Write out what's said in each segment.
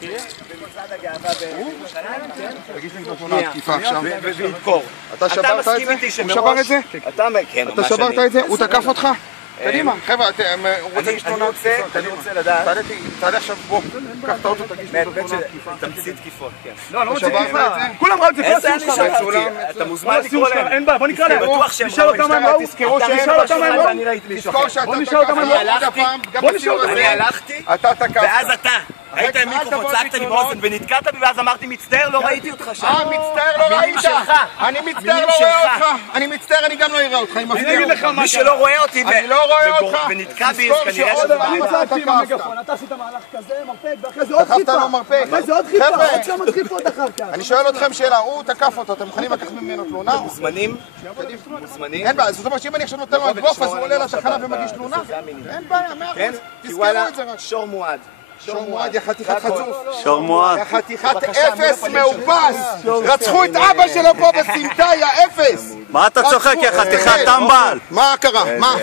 במצעד הגאווה בירושלים, כן? תגיש נגדו תמונה תקיפה עכשיו. וידקור. אתה שברת את זה? הוא שבר את זה? אתה שברת את זה? הוא תקף אותך? קדימה, חבר'ה, הוא רוצה להגיש תמונה תקיפה. אני רוצה לדעת. תעלה עכשיו בוא, קח את האוטו, תגיש נגדו תמונה תקיפה. תמצית תקיפות, כן. לא, אני לא רוצה תקיפה. כולם ראו את זה, כל הסיור שלך. אתה מוזמן לקרוא להם. אין בעיה, בוא נקרא להם. בטוח שהם נשאל אותם מה הם ראו. נשאל אותם מה הם ראו. תזכור שאתה בוא נשאל אותם. אני הלכתי, ואז אתה היית עם מיקרופון, צעקת לי באוזן ונתקעת בי, ואז אמרתי מצטער, לא ראיתי אותך שם. מצטער, לא ראית. אני מצטער, לא רואה אותך. אני מצטער, אני גם לא אראה אותך. אני אגיד לך מה. מי שלא רואה אותי אני לא רואה אותך. ונתקע בי, אז כנראה שזה אני צעקתי עם המגפון, אתה עשית מהלך כזה, מרפק, ואחרי זה עוד חיפה. אחרי זה עוד חיפה, עוד כמה דחיפות אחר כך. אני שואל אתכם שאלה, הוא תקף אותו, אתם מוכנים לקחת ממנו תלונה? מוזמנים. אין בעיה, זאת אומרת שאם אני עכשיו נותן לו אגרוף אז הוא עולה לתחנה ומגיש תלונה? אין בעיה, 100%. תזכרו את זה רק. שור מועד. שור מועד, יא חתיכת חצוף. שור מועד. יא חתיכת אפס מאופס. רצחו את אבא שלו פה בסמטה, יא אפס. מה אתה צוחק, יא חתיכת טמבל? מה קרה? מה?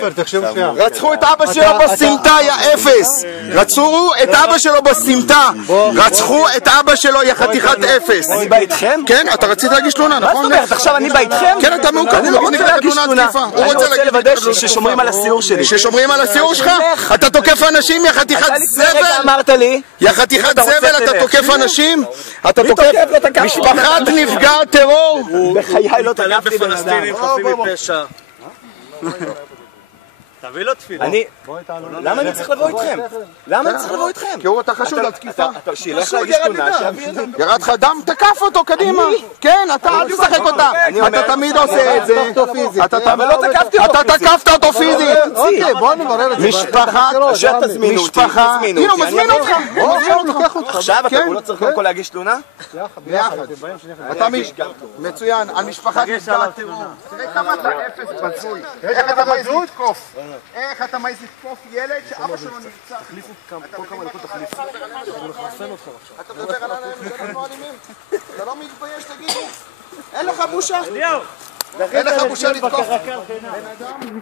רצחו את אבא שלו בסמטה, יא אפס. רצחו את אבא שלו בסמטה. רצחו את אבא שלו, יא חתיכת אפס. אני בא איתכם? כן, אתה רצית להגיש תלונה, נכון? מה זאת אומרת? עכשיו אני בא איתכם? כן, אתה מעוקר. אני לא רוצה להגיש תלונה. אני רוצה לוודא ששומרים על הסיור שלי. ששומרים על הסיור שלך? אתה תוקף אנשים, יא חתיכת זבל? אמרת לי. יא חתיכת זבל, אתה תוקף אנשים? אתה תוקף משפחת נפגע טרור? בחיי לא תקפתי בן אדם. חפים מפשע. תביא לו תפילה. למה אני צריך לבוא איתכם? למה אני צריך לבוא איתכם? כי אתה חשוד על תקיפה. שילך להגיש תלונה, שיביא את זה. ירד לך דם, תקף אותו, קדימה. כן, אתה אל תשחק אותה. אתה תמיד עושה את זה. אתה תקפת אותו פיזית. אוקיי, בוא נברר את זה. משפחה, משפחה. הנה, הוא מזמין אותך. עכשיו הוא לא צריך קודם כל להגיש תלונה? ביחד. אתה מצוין, על משפחת נפגע טרור. תראה כמה אתה אפס בזוי. איך אתה מעז לתקוף? איך אתה מעז לתקוף ילד שאבא שלו נרצח? אתה מדבר על אנחנו אלימים? אתה לא מתבייש, תגידו? אין לך בושה? אין לך בושה לתקוף? בן אדם?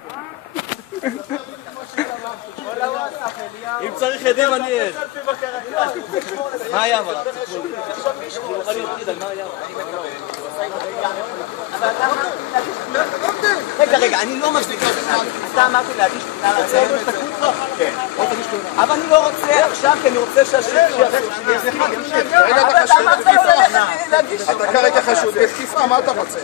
אם צריך עדים אני אהיה. מה היה אבל? רגע, אני לא משליט אותך. אתה אמרת להגיש תלונה על זה? כן. אבל אני לא רוצה עכשיו, כי אני רוצה שהשם אתה כרגע חשוד בתקיפה, מה אתה רוצה?